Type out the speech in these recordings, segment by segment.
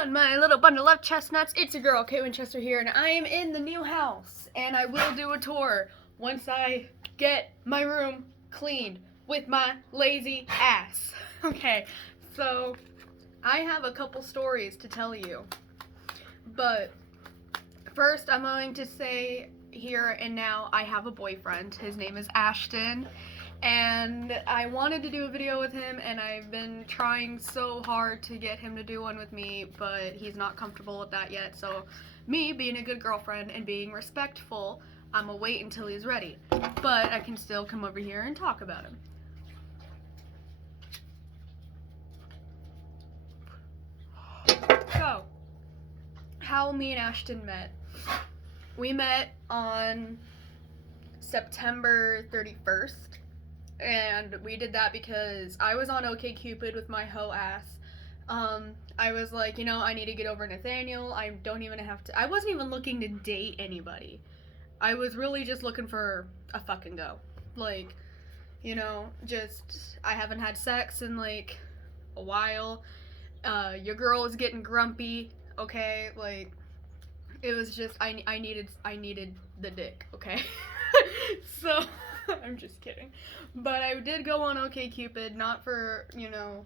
on, my little bundle of chestnuts? It's your girl, Kate Winchester here, and I am in the new house, and I will do a tour once I get my room cleaned with my lazy ass. Okay, so I have a couple stories to tell you, but first I'm going to say here and now I have a boyfriend. His name is Ashton. And I wanted to do a video with him, and I've been trying so hard to get him to do one with me, but he's not comfortable with that yet. So me being a good girlfriend and being respectful, I'm gonna wait until he's ready. But I can still come over here and talk about him. So, how me and Ashton met. We met on September 31st. And we did that because I was on OkCupid with my hoe ass. I was like, you know, I need to get over Nathaniel. I wasn't even looking to date anybody. I was really just looking for a fucking go. Like, you know, I haven't had sex in like a while. Your girl is getting grumpy, okay? Like, it was just, I needed the dick, okay? So, I'm just kidding. But I did go on OkCupid, not for, you know,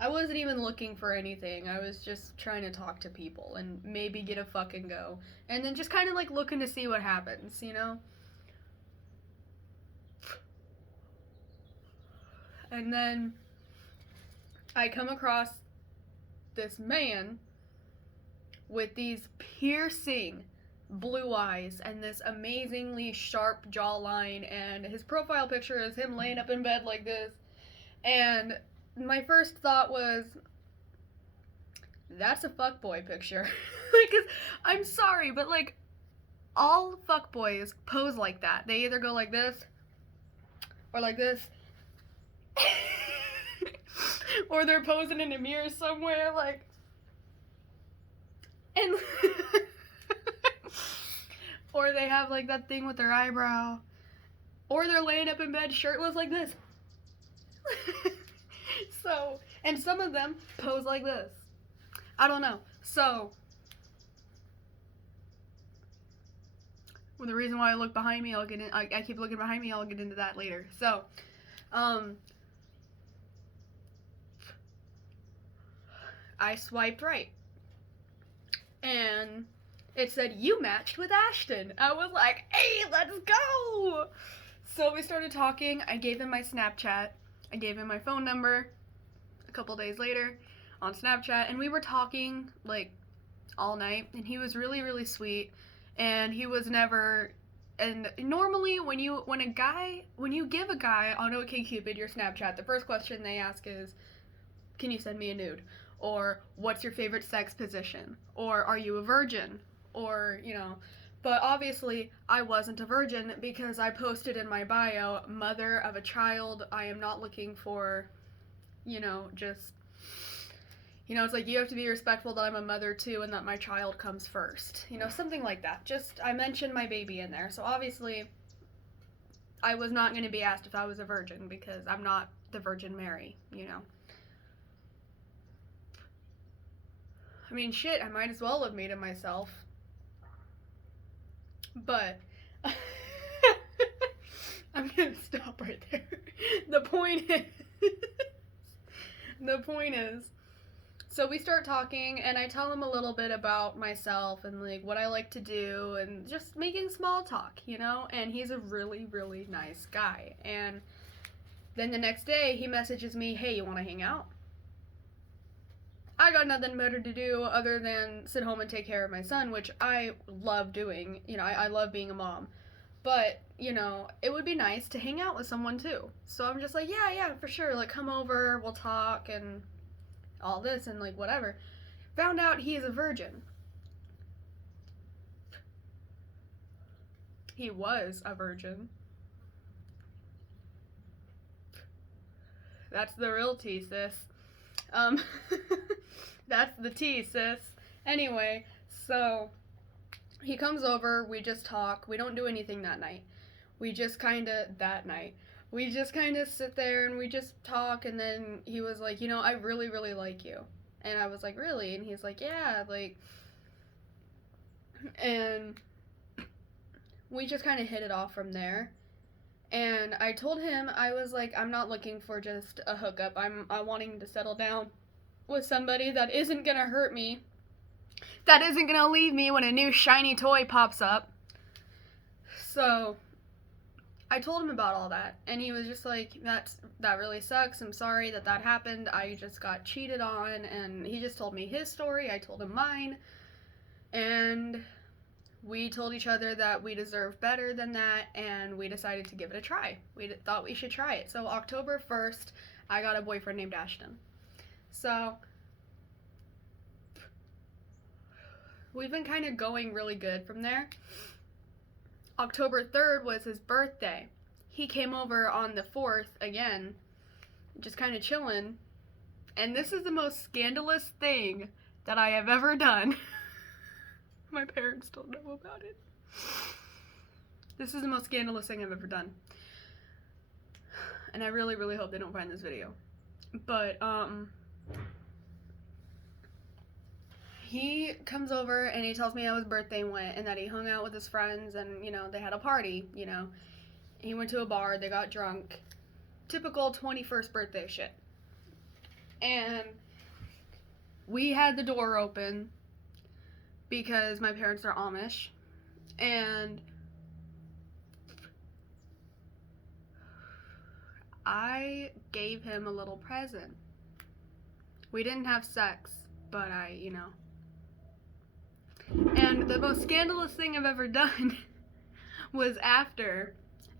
I wasn't even looking for anything. I was just trying to talk to people and maybe get a fucking go. And then just kind of like looking to see what happens, you know? And then I come across this man with these piercing blue eyes and this amazingly sharp jawline, and his profile picture is him laying up in bed like this. And my first thought was, that's a fuckboy picture. Because I'm sorry, but like, all fuckboys pose like that. They either go like this or like this, or they're posing in a mirror somewhere, like, and or they have like that thing with their eyebrow, or they're laying up in bed shirtless like this. So, and some of them pose like this. I don't know. So, well, the reason why I look behind me, I keep looking behind me, I'll get into that later. So, I swiped right, and it said, you matched with Ashton. I was like, hey, let's go! So we started talking. I gave him my Snapchat. I gave him my phone number a couple days later on Snapchat, and we were talking like all night, and he was really, really sweet, and he was never, and normally when you give a guy on OkCupid your Snapchat, the first question they ask is, can you send me a nude? Or, what's your favorite sex position? Or, are you a virgin? Or, you know, but obviously I wasn't a virgin because I posted in my bio, mother of a child. I am not looking for, you know, just, you know, it's like, you have to be respectful that I'm a mother too and that my child comes first. You know, something like that. Just, I mentioned my baby in there. So obviously I was not going to be asked if I was a virgin because I'm not the Virgin Mary, you know. I mean, shit, I might as well have made it myself. But I'm gonna stop right there. The point is, so we start talking, and I tell him a little bit about myself and like what I like to do, and just making small talk, you know. And he's a really, really nice guy. And then the next day, he messages me, hey, you want to hang out? I got nothing better to do other than sit home and take care of my son, which I love doing. You know, I love being a mom. But, you know, it would be nice to hang out with someone too. So I'm just like, yeah, for sure. Like, come over, we'll talk and all this and like whatever. Found out he is a virgin. He was a virgin. That's the real tea, sis. That's the tea, sis. Anyway, so he comes over, we just talk. We don't do anything that night. We just kind of sit there and we just talk, and then he was like, you know, I really, really like you. And I was like, really? And he's like, yeah, like, and we just kind of hit it off from there. And I told him, I was like, I'm not looking for just a hookup. I'm wanting to settle down with somebody that isn't gonna hurt me, that isn't gonna leave me when a new shiny toy pops up. So I told him about all that, and he was just like, that really sucks. I'm sorry that happened. I just got cheated on. And he just told me his story. I told him mine, and we told each other that we deserve better than that, and we decided to give it a try. We thought we should try it. So October 1st, I got a boyfriend named Ashton. So we've been kind of going really good from there. October 3rd was his birthday. He came over on the 4th again, just kind of chilling. And this is the most scandalous thing that I have ever done. My parents don't know about it. This is the most scandalous thing I've ever done. And I really, really hope they don't find this video. But, he comes over and he tells me how his birthday went and that he hung out with his friends and, you know, they had a party, you know. He went to a bar, they got drunk. Typical 21st birthday shit. And we had the door open because my parents are Amish. And I gave him a little present. We didn't have sex, but you know. And the most scandalous thing I've ever done was after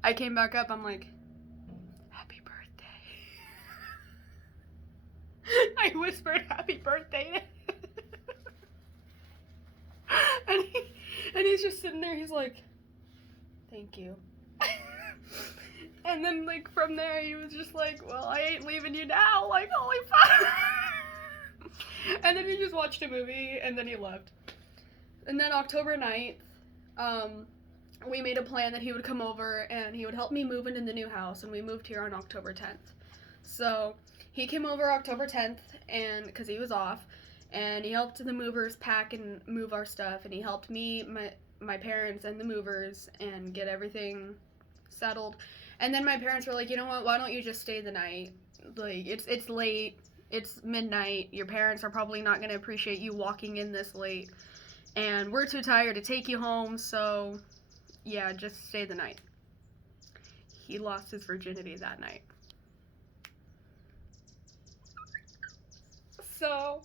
I came back up, I'm like, happy birthday. I whispered happy birthday. and he's just sitting there, he's like, thank you. And then, like, from there, he was just like, well, I ain't leaving you now. Like, holy fuck. And then he just watched a movie, and then he left. And then October 9th, we made a plan that he would come over, and he would help me move into the new house, and we moved here on October 10th. So, he came over October 10th, and because he was off, and he helped the movers pack and move our stuff, and he helped me, my parents, and the movers, and get everything settled. And then my parents were like, you know what, why don't you just stay the night? Like, it's late, it's midnight, your parents are probably not going to appreciate you walking in this late, and we're too tired to take you home, so yeah, just stay the night. He lost his virginity that night. So,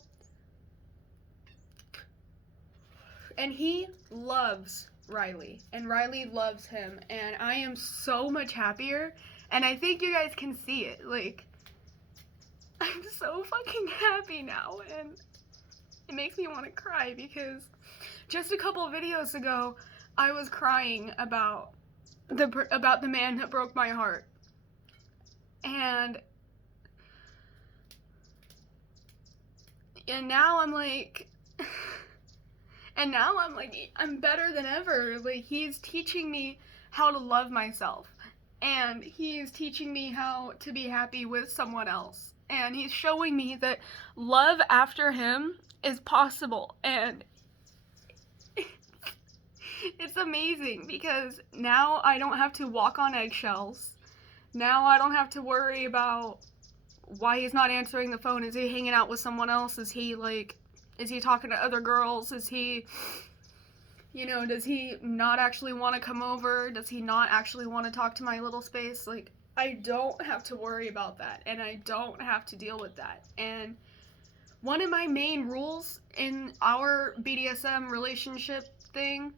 and he loves Riley, and Riley loves him, and I am so much happier, and I think you guys can see it. Like, I'm so fucking happy now, and it makes me want to cry because just a couple videos ago, I was crying about the man that broke my heart, and now I'm like, I'm better than ever. Like, he's teaching me how to love myself, and he's teaching me how to be happy with someone else, and he's showing me that love after him is possible, and it's amazing because now I don't have to walk on eggshells. Now I don't have to worry about why he's not answering the phone. Is he hanging out with someone else? Is he talking to other girls? Is he, you know, does he not actually want to come over? Does he not actually want to talk to my little space? Like, I don't have to worry about that, and I don't have to deal with that. And one of my main rules in our BDSM relationship thing,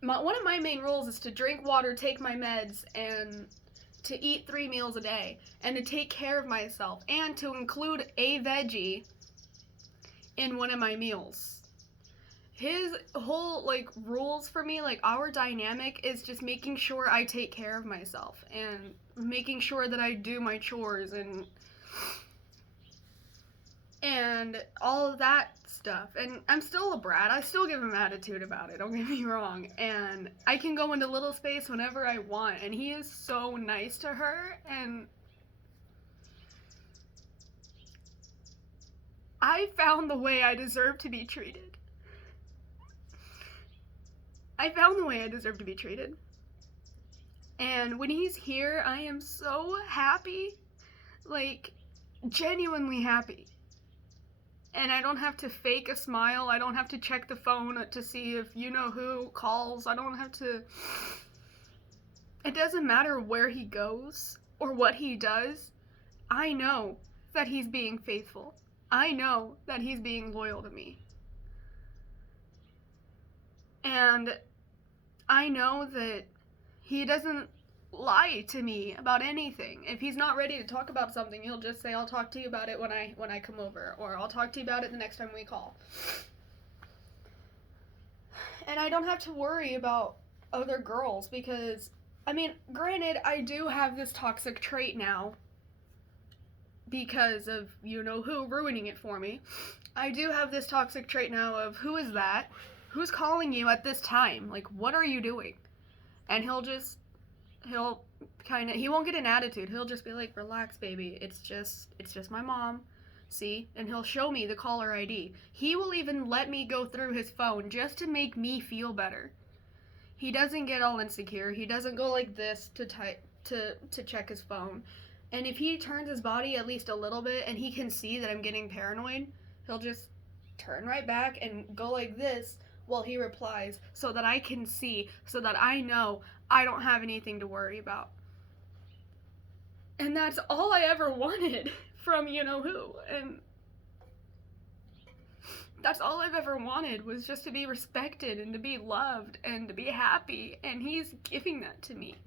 one of my main rules is to drink water, take my meds, and to eat 3 meals a day, and to take care of myself, and to include a veggie in one of my meals. His whole, like, rules for me, like, our dynamic is just making sure I take care of myself, and making sure that I do my chores, and all of that stuff. And I'm still a brat. I still give him attitude about it, don't get me wrong. And I can go into little space whenever I want, and he is so nice to her, and I found the way I deserve to be treated. I found the way I deserve to be treated. And when he's here, I am so happy. Like, genuinely happy. And I don't have to fake a smile. I don't have to check the phone to see if you know who calls. I don't have to. It doesn't matter where he goes or what he does. I know that he's being faithful. I know that he's being loyal to me. And I know that he doesn't lie to me about anything. If he's not ready to talk about something, he'll just say, I'll talk to you about it when I come over, or I'll talk to you about it the next time we call. And I don't have to worry about other girls because, I mean, granted, I do have this toxic trait now because of you know who ruining it for me. I do have this toxic trait now of who is that? Who's calling you at this time? Like, what are you doing? And he'll kind of, he won't get an attitude. He'll just be like, relax, baby. It's just my mom. See? And he'll show me the caller ID. He will even let me go through his phone just to make me feel better. He doesn't get all insecure. He doesn't go like this to check his phone. And if he turns his body at least a little bit and he can see that I'm getting paranoid, he'll just turn right back and go like this while he replies so that I can see, so that I know I don't have anything to worry about. And that's all I ever wanted from you know who. And that's all I've ever wanted, was just to be respected and to be loved and to be happy. And he's giving that to me.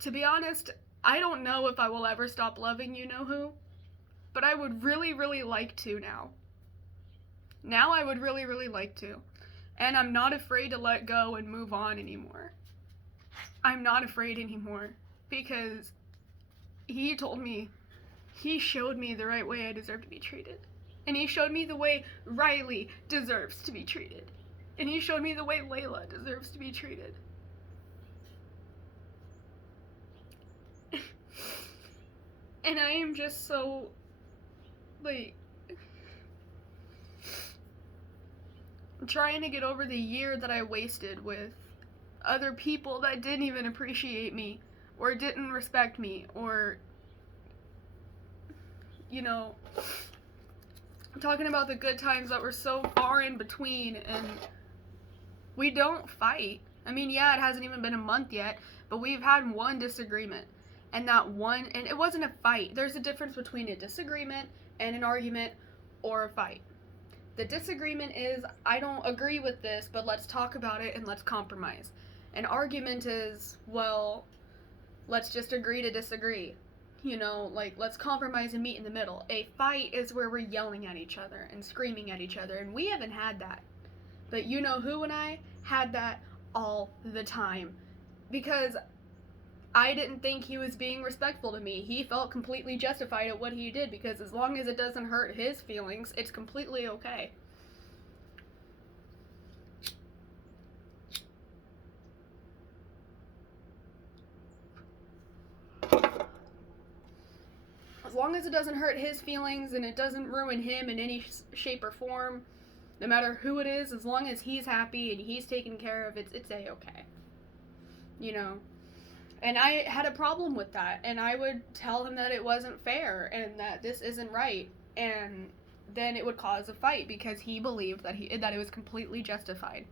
To be honest, I don't know if I will ever stop loving you know who, but I would really, really like to now. Now I would really, really like to. And I'm not afraid to let go and move on anymore. I'm not afraid anymore because he told me, he showed me the right way I deserve to be treated. And he showed me the way Riley deserves to be treated. And he showed me the way Layla deserves to be treated. And I am just so, like, I'm trying to get over the year that I wasted with other people that didn't even appreciate me, or didn't respect me, or, you know, I'm talking about the good times that were so far in between, and we don't fight. I mean, yeah, it hasn't even been a month yet, but we've had one disagreement. And it wasn't a fight. There's a difference between a disagreement and an argument or a fight. The disagreement is, I don't agree with this, but let's talk about it and let's compromise. An argument is, well, let's just agree to disagree. You know, like, let's compromise and meet in the middle. A fight is where we're yelling at each other and screaming at each other, and we haven't had that. But you know who and I had that all the time. Because I didn't think he was being respectful to me. He felt completely justified at what he did, because as long as it doesn't hurt his feelings, it's completely okay. As long as it doesn't hurt his feelings and it doesn't ruin him in any shape or form, no matter who it is, as long as he's happy and he's taken care of, it's A-okay. You know? And I had a problem with that, and I would tell him that it wasn't fair and that this isn't right, and then it would cause a fight because he believed that it was completely justified.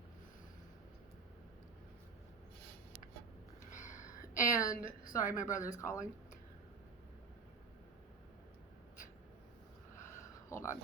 And sorry, my brother's calling. Hold on.